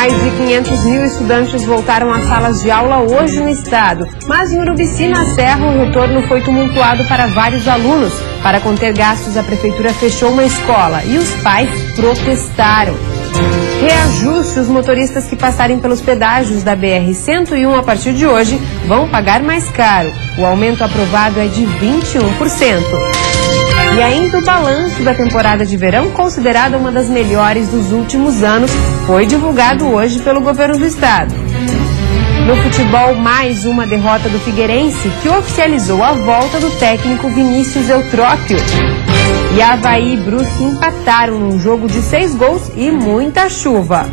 Mais de 500 mil estudantes voltaram às salas de aula hoje no estado. Mas em Urubici, na Serra, o retorno foi tumultuado para vários alunos. Para conter gastos, a prefeitura fechou uma escola e os pais protestaram. Reajuste: os motoristas que passarem pelos pedágios da BR-101 a partir de hoje vão pagar mais caro. O aumento aprovado é de 21%. E ainda o balanço da temporada de verão, considerada uma das melhores dos últimos anos, foi divulgado hoje pelo governo do estado. No futebol, mais uma derrota do Figueirense, que oficializou a volta do técnico Vinícius Eutrópio. E Avaí e Brusque empataram num jogo de 6 gols e muita chuva.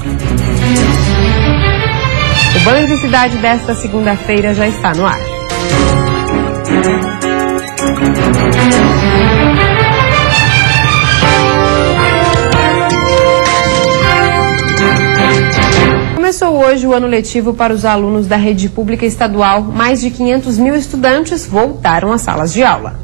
O Banho de Cidade desta segunda-feira já está no ar. Começou hoje o ano letivo para os alunos da rede pública estadual. Mais de 500 mil estudantes voltaram às salas de aula.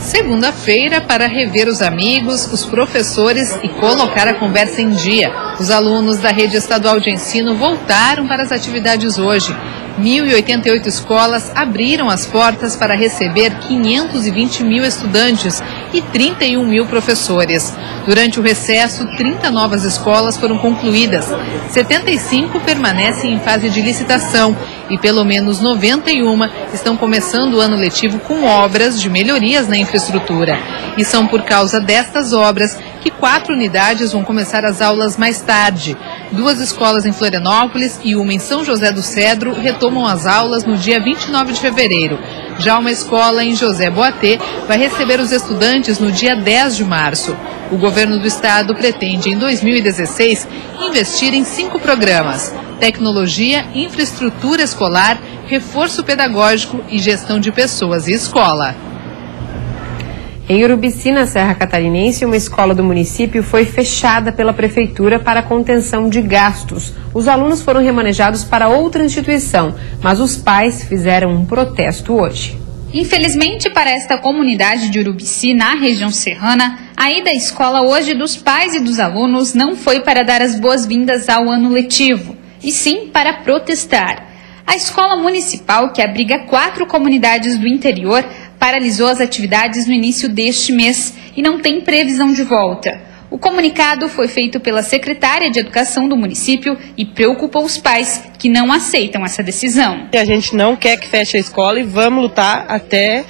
Segunda-feira para rever os amigos, os professores e colocar a conversa em dia. Os alunos da rede estadual de ensino voltaram para as atividades hoje. 1.088 escolas abriram as portas para receber 520 mil estudantes e 31 mil professores. Durante o recesso, 30 novas escolas foram concluídas. 75 permanecem em fase de licitação e pelo menos 91 estão começando o ano letivo com obras de melhorias na infraestrutura. E são por causa destas obras que 4 unidades vão começar as aulas mais tarde. 2 escolas em Florianópolis e uma em São José do Cedro retomam as aulas no dia 29 de fevereiro. Já uma escola em José Boatê vai receber os estudantes no dia 10 de março. O governo do estado pretende, em 2016, investir em 5 programas: tecnologia, infraestrutura escolar, reforço pedagógico e gestão de pessoas e escola. Em Urubici, na Serra Catarinense, uma escola do município foi fechada pela prefeitura para contenção de gastos. Os alunos foram remanejados para outra instituição, mas os pais fizeram um protesto hoje. Infelizmente, para esta comunidade de Urubici, na região serrana, a ida à escola hoje dos pais e dos alunos não foi para dar as boas-vindas ao ano letivo, e sim para protestar. A escola municipal, que abriga 4 comunidades do interior, paralisou as atividades no início deste mês e não tem previsão de volta. O comunicado foi feito pela secretária de Educação do município e preocupou os pais que não aceitam essa decisão. A gente não quer que feche a escola e vamos lutar até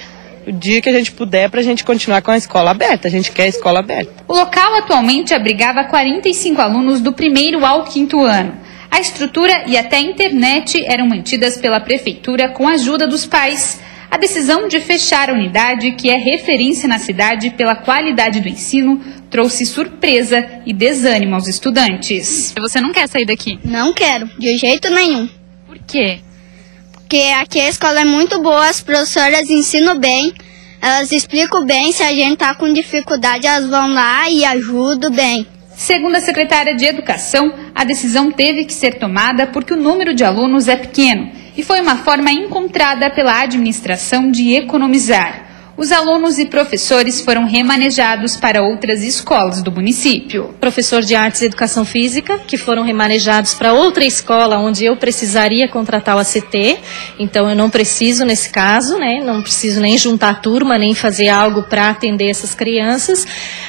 o dia que a gente puder para a gente continuar com a escola aberta. A gente quer a escola aberta. O local atualmente abrigava 45 alunos do 1º ao 5º ano. A estrutura e até a internet eram mantidas pela prefeitura com a ajuda dos pais. A decisão de fechar a unidade, que é referência na cidade pela qualidade do ensino, trouxe surpresa e desânimo aos estudantes. Você não quer sair daqui? Não quero, de jeito nenhum. Por quê? Porque aqui a escola é muito boa, as professoras ensinam bem, elas explicam bem, se a gente está com dificuldade elas vão lá e ajudam bem. Segundo a secretária de Educação, a decisão teve que ser tomada porque o número de alunos é pequeno e foi uma forma encontrada pela administração de economizar. Os alunos e professores foram remanejados para outras escolas do município. Professor de Artes e Educação Física, que foram remanejados para outra escola onde eu precisaria contratar o ACT, então eu não preciso nesse caso, não preciso nem juntar turma, nem fazer algo para atender essas crianças.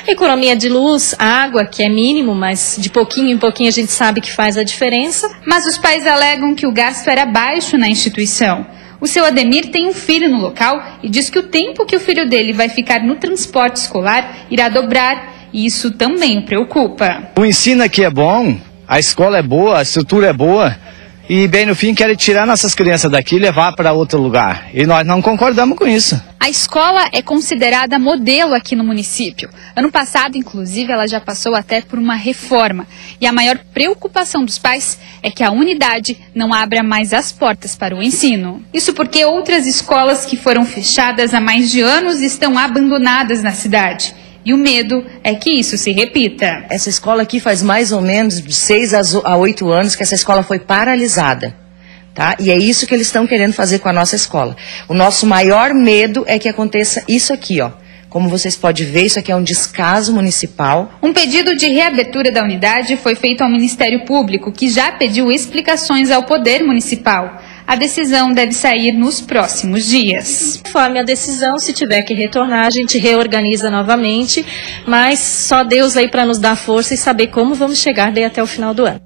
Economia de luz, água, que é mínimo, mas de pouquinho em pouquinho a gente sabe que faz a diferença. Mas os pais alegam que o gasto era baixo na instituição. O seu Ademir tem um filho no local e diz que o tempo que o filho dele vai ficar no transporte escolar irá dobrar, e isso também o preocupa. O ensino aqui é bom, a escola é boa, a estrutura é boa, e bem no fim querem tirar nossas crianças daqui e levar para outro lugar. E nós não concordamos com isso. A escola é considerada modelo aqui no município. Ano passado, inclusive, ela já passou até por uma reforma. E a maior preocupação dos pais é que a unidade não abra mais as portas para o ensino. Isso porque outras escolas que foram fechadas há mais de anos estão abandonadas na cidade. E o medo é que isso se repita. Essa escola aqui faz mais ou menos de 6 a 8 anos que essa escola foi paralisada. Tá? E é isso que eles estão querendo fazer com a nossa escola. O nosso maior medo é que aconteça isso aqui, ó. Como vocês podem ver, isso aqui é um descaso municipal. Um pedido de reabertura da unidade foi feito ao Ministério Público, que já pediu explicações ao Poder Municipal. A decisão deve sair nos próximos dias. Conforme a decisão, se tiver que retornar, a gente reorganiza novamente, mas só Deus aí para nos dar força e saber como vamos chegar daí até o final do ano.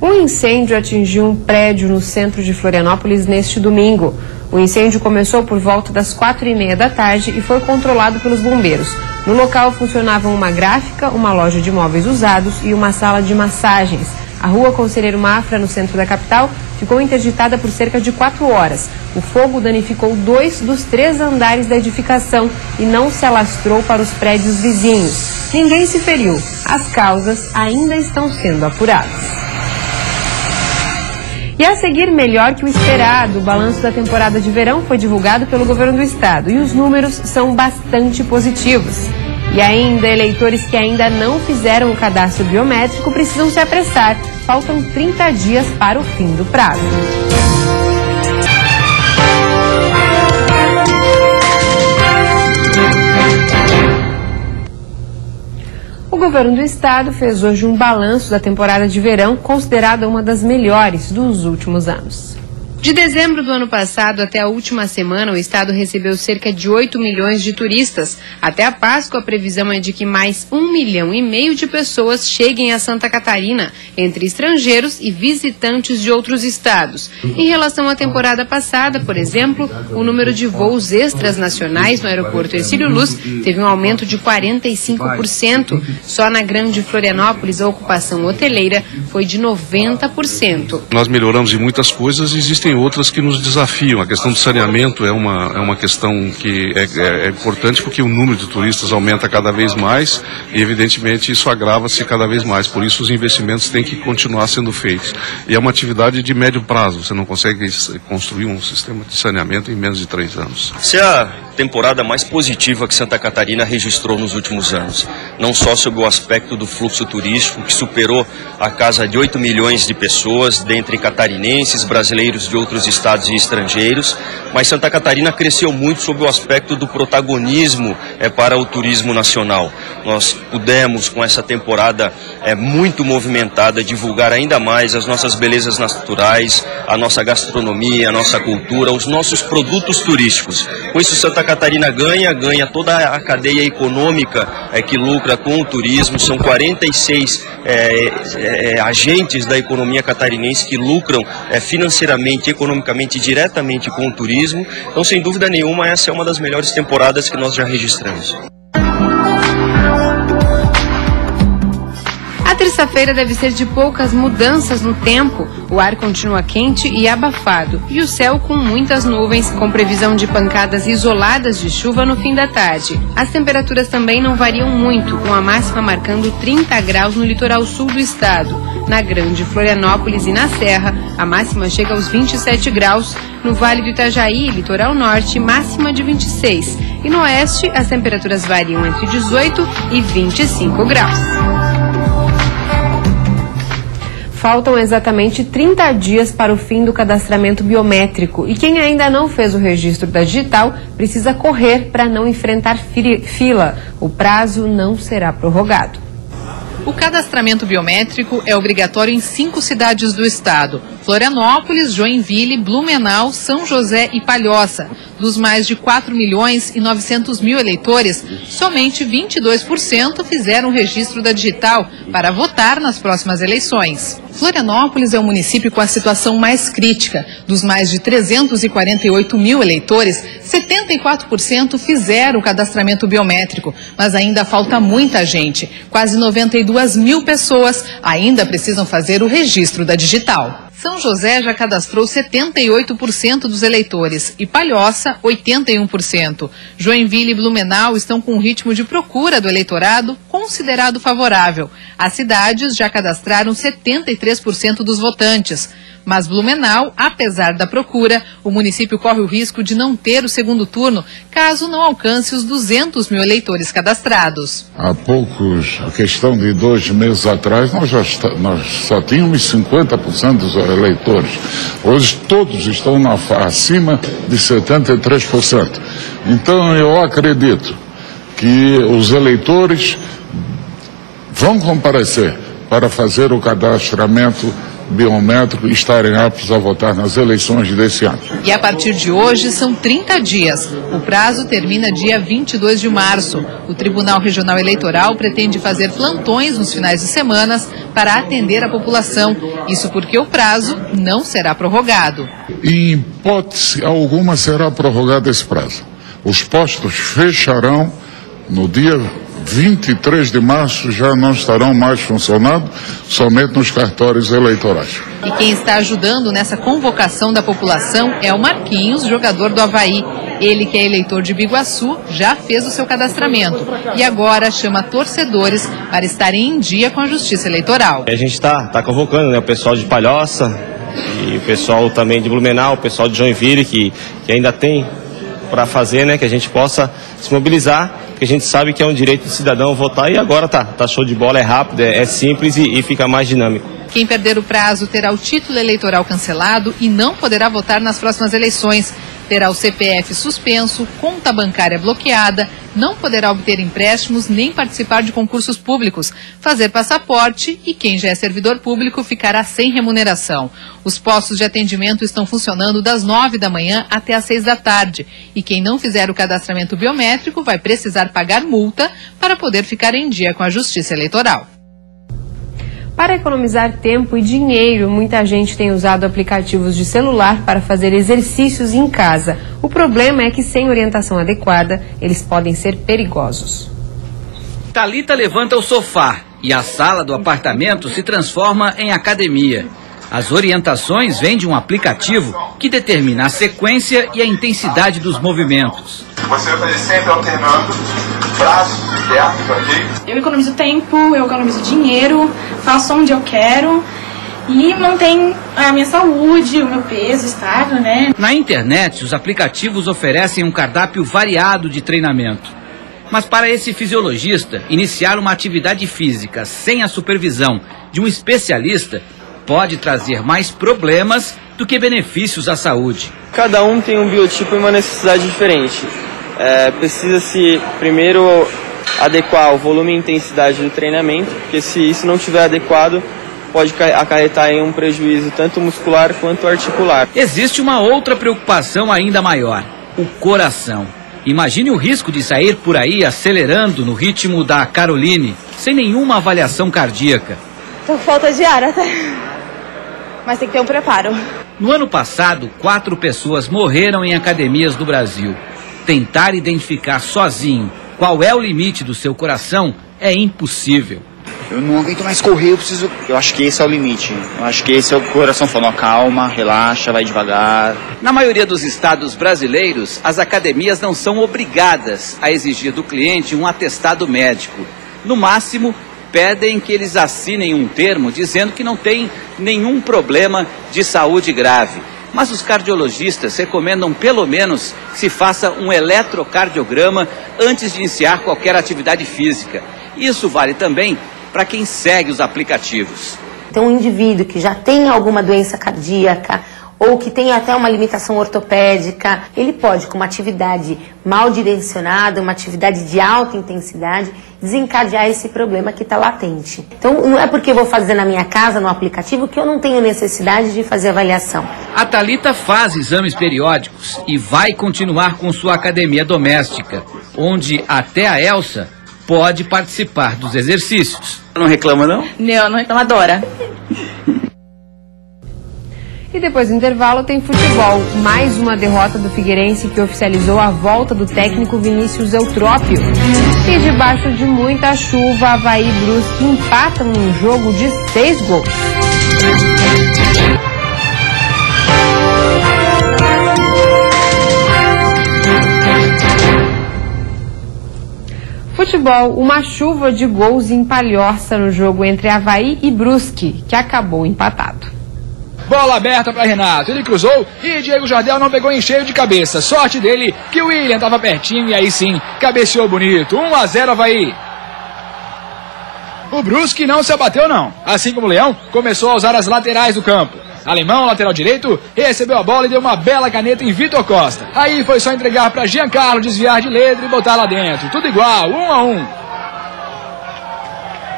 Um incêndio atingiu um prédio no centro de Florianópolis neste domingo. O incêndio começou por volta das 4h30 da tarde e foi controlado pelos bombeiros. No local funcionavam uma gráfica, uma loja de móveis usados e uma sala de massagens. A rua Conselheiro Mafra, no centro da capital, ficou interditada por cerca de 4 horas. O fogo danificou 2 dos 3 andares da edificação e não se alastrou para os prédios vizinhos. Ninguém se feriu. As causas ainda estão sendo apuradas. E a seguir, melhor que o esperado, o balanço da temporada de verão foi divulgado pelo governo do estado e os números são bastante positivos. E ainda, eleitores que ainda não fizeram o cadastro biométrico precisam se apressar. Faltam 30 dias para o fim do prazo. O governo do estado fez hoje um balanço da temporada de verão, considerada uma das melhores dos últimos anos. De dezembro do ano passado até a última semana, o estado recebeu cerca de 8 milhões de turistas. Até a Páscoa, a previsão é de que mais 1,5 milhão de pessoas cheguem a Santa Catarina, entre estrangeiros e visitantes de outros estados. Em relação à temporada passada, por exemplo, o número de voos extras nacionais no aeroporto Hercílio Luz teve um aumento de 45%. Só na Grande Florianópolis, a ocupação hoteleira foi de 90%. Nós melhoramos em muitas coisas, existem outras que nos desafiam. A questão do saneamento é uma questão que é importante porque o número de turistas aumenta cada vez mais e, evidentemente, isso agrava-se cada vez mais. Por isso, os investimentos têm que continuar sendo feitos. E é uma atividade de médio prazo. Você não consegue construir um sistema de saneamento em menos de 3 anos. Essa é a temporada mais positiva que Santa Catarina registrou nos últimos anos. Não só sob o aspecto do fluxo turístico, que superou a casa de 8 milhões de pessoas, dentre catarinenses, brasileiros de outros estados e estrangeiros, mas Santa Catarina cresceu muito sob o aspecto do protagonismo para o turismo nacional. Nós pudemos, com essa temporada muito movimentada, divulgar ainda mais as nossas belezas naturais, a nossa gastronomia, a nossa cultura, os nossos produtos turísticos. Com isso, Santa Catarina ganha toda a cadeia econômica que lucra com o turismo. São 46 agentes da economia catarinense que lucram financeiramente, economicamente, diretamente com o turismo. Então, sem dúvida nenhuma, essa é uma das melhores temporadas que nós já registramos. A terça-feira deve ser de poucas mudanças no tempo. O ar continua quente e abafado e o céu com muitas nuvens, com previsão de pancadas isoladas de chuva no fim da tarde. As temperaturas também não variam muito, com a máxima marcando 30 graus no litoral sul do estado. Na Grande Florianópolis e na Serra, a máxima chega aos 27 graus. No Vale do Itajaí, litoral norte, máxima de 26. E no oeste, as temperaturas variam entre 18 e 25 graus. Faltam exatamente 30 dias para o fim do cadastramento biométrico e quem ainda não fez o registro da digital precisa correr para não enfrentar fila. O prazo não será prorrogado. O cadastramento biométrico é obrigatório em 5 cidades do estado: Florianópolis, Joinville, Blumenau, São José e Palhoça. Dos mais de 4 milhões e 900 mil eleitores, somente 22% fizeram o registro da digital para votar nas próximas eleições. Florianópolis é o município com a situação mais crítica. Dos mais de 348 mil eleitores, 74% fizeram o cadastramento biométrico, mas ainda falta muita gente. Quase 92 mil pessoas ainda precisam fazer o registro da digital. São José já cadastrou 78% dos eleitores e Palhoça, 81%. Joinville e Blumenau estão com um ritmo de procura do eleitorado considerado favorável. As cidades já cadastraram 73% dos votantes. Mas Blumenau, apesar da procura, o município corre o risco de não ter o segundo turno, caso não alcance os 200 mil eleitores cadastrados. Há a questão de 2 meses atrás, nós só tínhamos 50% dos eleitores. Hoje todos estão acima de 73%. Então eu acredito que os eleitores vão comparecer para fazer o cadastramento biométrico e estarem aptos a votar nas eleições desse ano. E a partir de hoje são 30 dias. O prazo termina dia 22 de março. O Tribunal Regional Eleitoral pretende fazer plantões nos finais de semana para atender a população. Isso porque o prazo não será prorrogado. Em hipótese alguma será prorrogado esse prazo. Os postos fecharão no dia 23 de março, já não estarão mais funcionando, somente nos cartórios eleitorais. E quem está ajudando nessa convocação da população é o Marquinhos, jogador do Avaí. Ele, que é eleitor de Biguaçu, já fez o seu cadastramento e agora chama torcedores para estarem em dia com a Justiça Eleitoral. A gente está convocando, né, o pessoal de Palhoça e o pessoal também de Blumenau, o pessoal de Joinville, que ainda tem para fazer, né, que a gente possa se mobilizar, porque a gente sabe que é um direito do cidadão votar e agora tá show de bola, é rápido, é simples e fica mais dinâmico. Quem perder o prazo terá o título eleitoral cancelado e não poderá votar nas próximas eleições. Terá o CPF suspenso, conta bancária bloqueada, não poderá obter empréstimos nem participar de concursos públicos, fazer passaporte e quem já é servidor público ficará sem remuneração. Os postos de atendimento estão funcionando das 9 da manhã até às 6 da tarde e quem não fizer o cadastramento biométrico vai precisar pagar multa para poder ficar em dia com a Justiça Eleitoral. Para economizar tempo e dinheiro, muita gente tem usado aplicativos de celular para fazer exercícios em casa. O problema é que, sem orientação adequada, eles podem ser perigosos. Thalita levanta o sofá e a sala do apartamento se transforma em academia. As orientações vêm de um aplicativo que determina a sequência e a intensidade dos movimentos. Você vai fazer sempre alternando braços e pernas, ok? Eu economizo tempo, eu economizo dinheiro, faço onde eu quero e mantenho a minha saúde, o meu peso estável, né? Na internet, os aplicativos oferecem um cardápio variado de treinamento. Mas para esse fisiologista, iniciar uma atividade física sem a supervisão de um especialista pode trazer mais problemas do que benefícios à saúde. Cada um tem um biotipo e uma necessidade diferente. Precisa-se primeiro adequar o volume e intensidade do treinamento, porque se isso não estiver adequado, pode acarretar em um prejuízo tanto muscular quanto articular. Existe uma outra preocupação ainda maior, o coração. Imagine o risco de sair por aí acelerando no ritmo da Caroline, sem nenhuma avaliação cardíaca. Tô com falta de ar até, mas tem que ter um preparo. No ano passado, 4 pessoas morreram em academias do Brasil. Tentar identificar sozinho qual é o limite do seu coração é impossível. Eu não aguento mais correr, eu acho que esse é o limite. Eu acho que esse é o coração falando, calma, relaxa, vai devagar. Na maioria dos estados brasileiros, as academias não são obrigadas a exigir do cliente um atestado médico. No máximo, pedem que eles assinem um termo dizendo que não tem nenhum problema de saúde grave. Mas os cardiologistas recomendam pelo menos que se faça um eletrocardiograma antes de iniciar qualquer atividade física. Isso vale também para quem segue os aplicativos. Então, um indivíduo que já tem alguma doença cardíaca ou que tem até uma limitação ortopédica, ele pode, com uma atividade mal direcionada, uma atividade de alta intensidade, desencadear esse problema que está latente. Então, não é porque eu vou fazer na minha casa, no aplicativo, que eu não tenho necessidade de fazer avaliação. A Thalita faz exames periódicos e vai continuar com sua academia doméstica, onde até a Elsa pode participar dos exercícios. Não reclama, não? Não reclama, adora. E depois do intervalo tem futebol. Mais uma derrota do Figueirense que oficializou a volta do técnico Vinícius Eutrópio. E debaixo de muita chuva, Avaí e Brusque empatam num jogo de 6 gols. Futebol, uma chuva de gols em Palhoça no jogo entre Avaí e Brusque, que acabou empatado. Bola aberta para Renato, ele cruzou e Diego Jardel não pegou em cheio de cabeça. Sorte dele que o William estava pertinho e aí sim, cabeceou bonito. 1-0 Avaí. O Brusque não se abateu não. Assim como o Leão, começou a usar as laterais do campo. Alemão, lateral direito, recebeu a bola e deu uma bela caneta em Vitor Costa. Aí foi só entregar para Giancarlo, desviar de letra e botar lá dentro. Tudo igual, 1-1.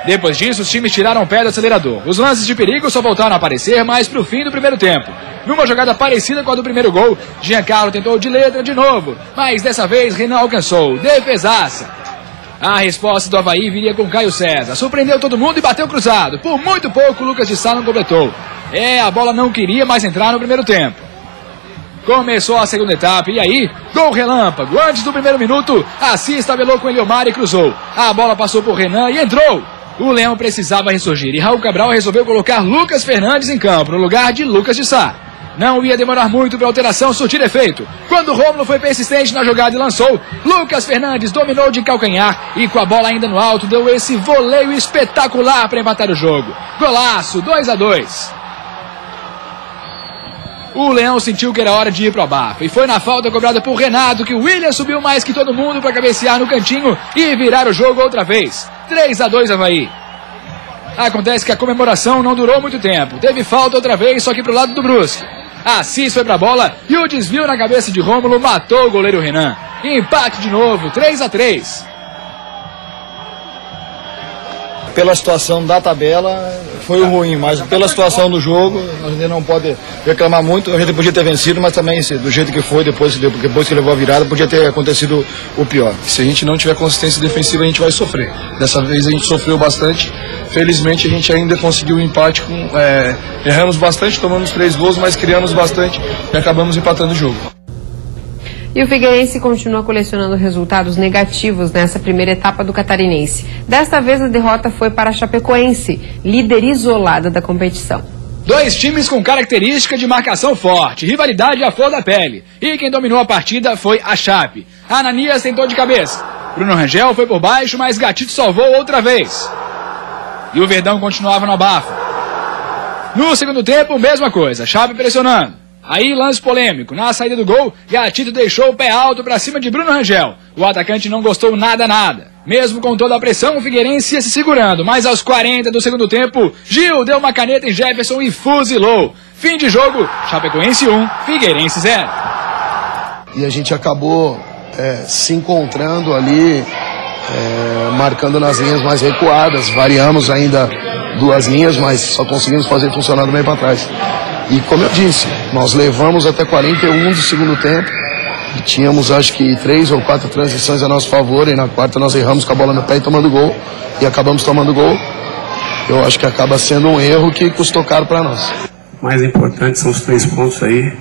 Depois disso, os times tiraram o pé do acelerador. Os lances de perigo só voltaram a aparecer mais pro fim do primeiro tempo. Numa jogada parecida com a do primeiro gol, Giancarlo tentou de letra de novo, mas dessa vez Renan alcançou. Defesaça. A resposta do Avaí viria com Caio César. Surpreendeu todo mundo e bateu cruzado. Por muito pouco, o Lucas de Sá não completou. A bola não queria mais entrar no primeiro tempo. Começou a segunda etapa e aí, gol relâmpago. Antes do primeiro minuto, Assis tabelou com Eliomar e cruzou. A bola passou por Renan e entrou. O Leão precisava ressurgir e Raul Cabral resolveu colocar Lucas Fernandes em campo, no lugar de Lucas de Sá. Não ia demorar muito para a alteração surtir efeito. Quando Rômulo foi persistente na jogada e lançou, Lucas Fernandes dominou de calcanhar e com a bola ainda no alto deu esse voleio espetacular para empatar o jogo. Golaço, 2-2. O Leão sentiu que era hora de ir pro abafo e foi na falta cobrada por Renato que o William subiu mais que todo mundo para cabecear no cantinho e virar o jogo outra vez. 3-2 Avaí. Acontece que a comemoração não durou muito tempo. Teve falta outra vez, só que pro lado do Brusque. Assis foi pra bola e o desvio na cabeça de Rômulo matou o goleiro Renan. Empate de novo, 3-3. Pela situação da tabela, foi ruim, mas pela situação do jogo, a gente não pode reclamar muito. A gente podia ter vencido, mas também do jeito que foi, depois que levou a virada, podia ter acontecido o pior. Se a gente não tiver consistência defensiva, a gente vai sofrer. Dessa vez a gente sofreu bastante. Felizmente a gente ainda conseguiu o empate. Erramos bastante, tomamos 3 gols, mas criamos bastante e acabamos empatando o jogo. E o Figueirense continua colecionando resultados negativos nessa primeira etapa do Catarinense. Desta vez a derrota foi para a Chapecoense, líder isolada da competição. 2 times com característica de marcação forte, rivalidade à flor da pele. E quem dominou a partida foi a Chape. Ananias tentou de cabeça. Bruno Rangel foi por baixo, mas Gatito salvou outra vez. E o Verdão continuava no abafo. No segundo tempo, mesma coisa, Chape pressionando. Aí, lance polêmico. Na saída do gol, Gatito deixou o pé alto para cima de Bruno Rangel. O atacante não gostou nada. Mesmo com toda a pressão, o Figueirense ia se segurando. Mas aos 40 do segundo tempo, Gil deu uma caneta em Jefferson e fuzilou. Fim de jogo, Chapecoense 1, Figueirense 0. E a gente acabou se encontrando ali, marcando nas linhas mais recuadas. Variamos ainda 2 linhas, mas só conseguimos fazer funcionar do meio para trás. E como eu disse, nós levamos até 41 do segundo tempo e tínhamos acho que 3 ou 4 transições a nosso favor e na quarta nós erramos com a bola no pé e tomando gol e acabamos tomando gol. Eu acho que acaba sendo um erro que custou caro para nós. O mais importante são os 3 pontos aí,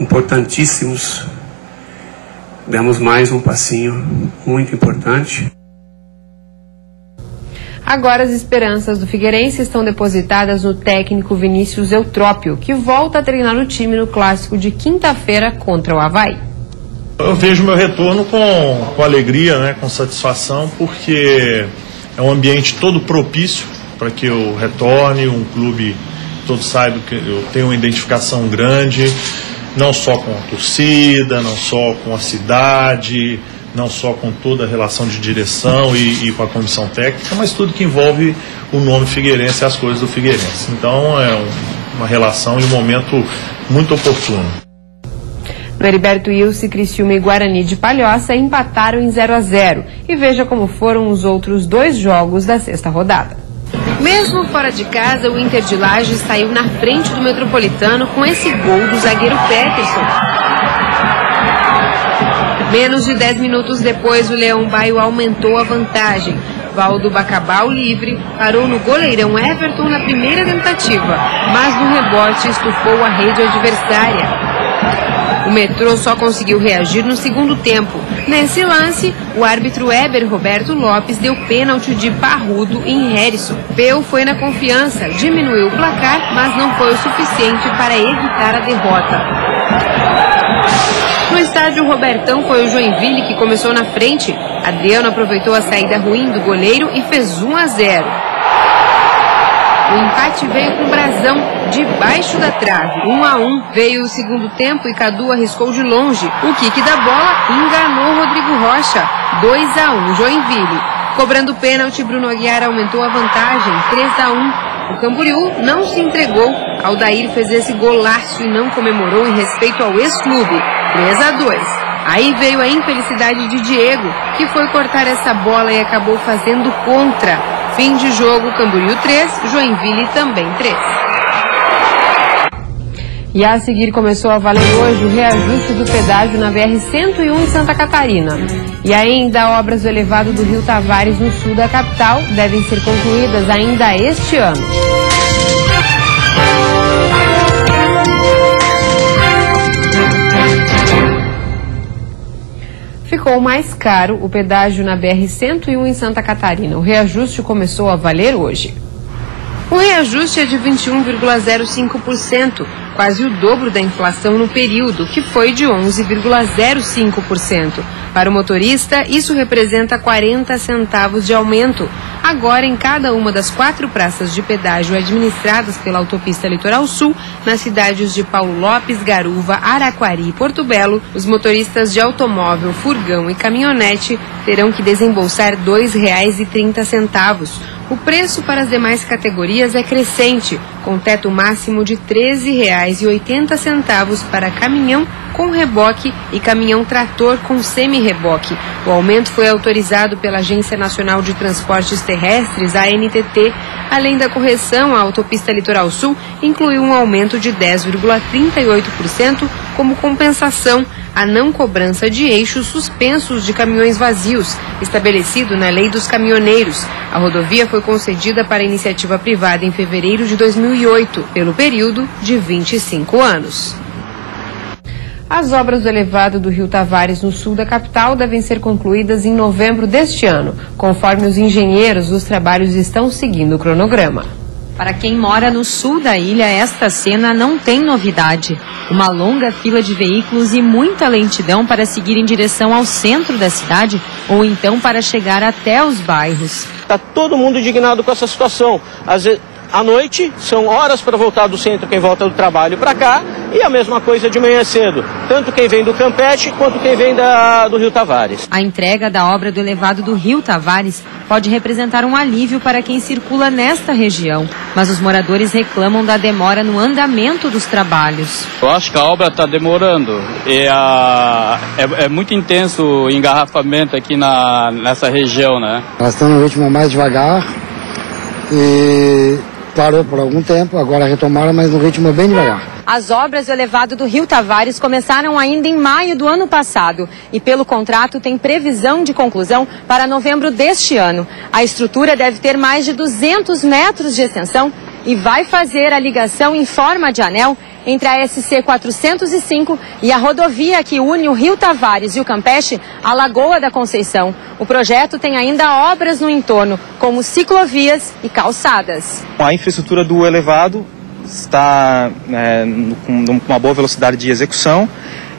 importantíssimos. Demos mais um passinho muito importante. Agora as esperanças do Figueirense estão depositadas no técnico Vinícius Eutrópio, que volta a treinar o time no clássico de quinta-feira contra o Avaí. Eu vejo meu retorno com alegria, né, com satisfação, porque é um ambiente todo propício para que eu retorne, um clube todo saiba que eu tenho uma identificação grande, não só com a torcida, não só com a cidade, não só com toda a relação de direção e com a comissão técnica, mas tudo que envolve o nome Figueirense e as coisas do Figueirense. Então é uma relação e um momento muito oportuno. No Heriberto Wilson, Criciúma e Guarani de Palhoça empataram em 0-0. E veja como foram os outros 2 jogos da 6ª rodada. Mesmo fora de casa, o Inter de Lages saiu na frente do Metropolitano com esse gol do zagueiro Peterson. Menos de 10 minutos depois, o Leão Baio aumentou a vantagem. Valdo Bacabal, livre, parou no goleirão Everton na primeira tentativa, mas no rebote estufou a rede adversária. O Metrô só conseguiu reagir no segundo tempo. Nesse lance, o árbitro Heber Roberto Lopes deu pênalti de Parrudo em Harrison. Peu foi na confiança, diminuiu o placar, mas não foi o suficiente para evitar a derrota. No estádio Robertão foi o Joinville que começou na frente. Adriano aproveitou a saída ruim do goleiro e fez 1-0. O empate veio com brasão debaixo da trave. 1-1 veio o segundo tempo e Cadu arriscou de longe. O kick da bola enganou Rodrigo Rocha. 2-1 Joinville. Cobrando pênalti, Bruno Aguiar aumentou a vantagem. 3-1. O Camboriú não se entregou. Aldair fez esse golaço e não comemorou em respeito ao ex-clube. 3-2. Aí veio a infelicidade de Diego, que foi cortar essa bola e acabou fazendo contra. Fim de jogo, Camboriú 3, Joinville também 3. E a seguir começou a valer hoje o reajuste do pedágio na BR-101 em Santa Catarina. E ainda obras do elevado do Rio Tavares no sul da capital devem ser concluídas ainda este ano. Ficou mais caro o pedágio na BR-101 em Santa Catarina. O reajuste começou a valer hoje. O reajuste é de 21,05%, quase o dobro da inflação no período, que foi de 11,05%. Para o motorista, isso representa 40 centavos de aumento. Agora, em cada uma das 4 praças de pedágio administradas pela Autopista Litoral Sul, nas cidades de Paulo Lopes, Garuva, Araquari e Porto Belo, os motoristas de automóvel, furgão e caminhonete terão que desembolsar R$ 2,30. O preço para as demais categorias é crescente, com teto máximo de R$ 13,80 para caminhão com reboque e caminhão trator com semi-reboque. O aumento foi autorizado pela Agência Nacional de Transportes Terrestres, a ANTT. Além da correção, a Autopista Litoral Sul incluiu um aumento de 10,38% como compensação à não cobrança de eixos suspensos de caminhões vazios, estabelecido na Lei dos Caminhoneiros. A rodovia foi concedida para iniciativa privada em fevereiro de 2008, pelo período de 25 anos. As obras do elevado do Rio Tavares no sul da capital devem ser concluídas em novembro deste ano. Conforme os engenheiros, os trabalhos estão seguindo o cronograma. Para quem mora no sul da ilha, esta cena não tem novidade. Uma longa fila de veículos e muita lentidão para seguir em direção ao centro da cidade ou então para chegar até os bairros. Está todo mundo indignado com essa situação. Às vezes, à noite, são horas para voltar do centro quem volta do trabalho para cá, e a mesma coisa de manhã cedo, tanto quem vem do Campeche quanto quem vem do Rio Tavares. A entrega da obra do elevado do Rio Tavares pode representar um alívio para quem circula nesta região, mas os moradores reclamam da demora no andamento dos trabalhos. Eu acho que a obra está demorando e é muito intenso o engarrafamento aqui nessa região, né? Nós estamos no ritmo mais devagar e parou por algum tempo, agora retomaram, mas no ritmo bem devagar. As obras do elevado do Rio Tavares começaram ainda em maio do ano passado e, pelo contrato, tem previsão de conclusão para novembro deste ano. A estrutura deve ter mais de 200 metros de extensão e vai fazer a ligação em forma de anel entre a SC 405 e a rodovia que une o Rio Tavares e o Campeche à Lagoa da Conceição. O projeto tem ainda obras no entorno, como ciclovias e calçadas. A infraestrutura do elevado está com uma boa velocidade de execução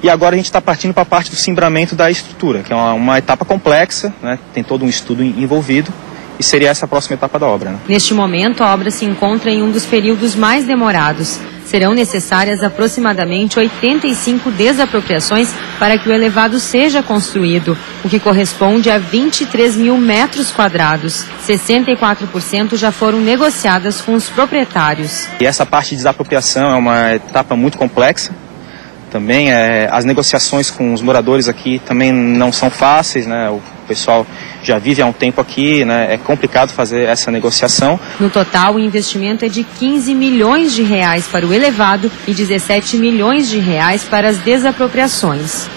e agora a gente está partindo para a parte do cimbramento da estrutura, que é uma etapa complexa, né? Tem todo um estudo envolvido. E seria essa a próxima etapa da obra, né? Neste momento, a obra se encontra em um dos períodos mais demorados. Serão necessárias aproximadamente 85 desapropriações para que o elevado seja construído, o que corresponde a 23 mil metros quadrados. 64% já foram negociadas com os proprietários. E essa parte de desapropriação é uma etapa muito complexa. Também as negociações com os moradores aqui também não são fáceis, né? O pessoal já vive há um tempo aqui, né? É complicado fazer essa negociação. No total, o investimento é de 15 milhões de reais para o elevado e 17 milhões de reais para as desapropriações.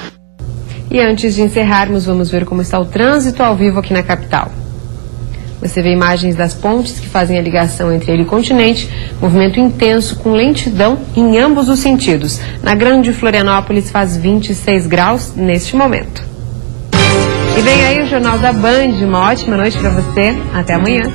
E antes de encerrarmos, vamos ver como está o trânsito ao vivo aqui na capital. Você vê imagens das pontes que fazem a ligação entre ele e o continente, movimento intenso com lentidão em ambos os sentidos. Na Grande Florianópolis faz 26 graus neste momento. E vem aí o Jornal da Band. Uma ótima noite para você. Até amanhã.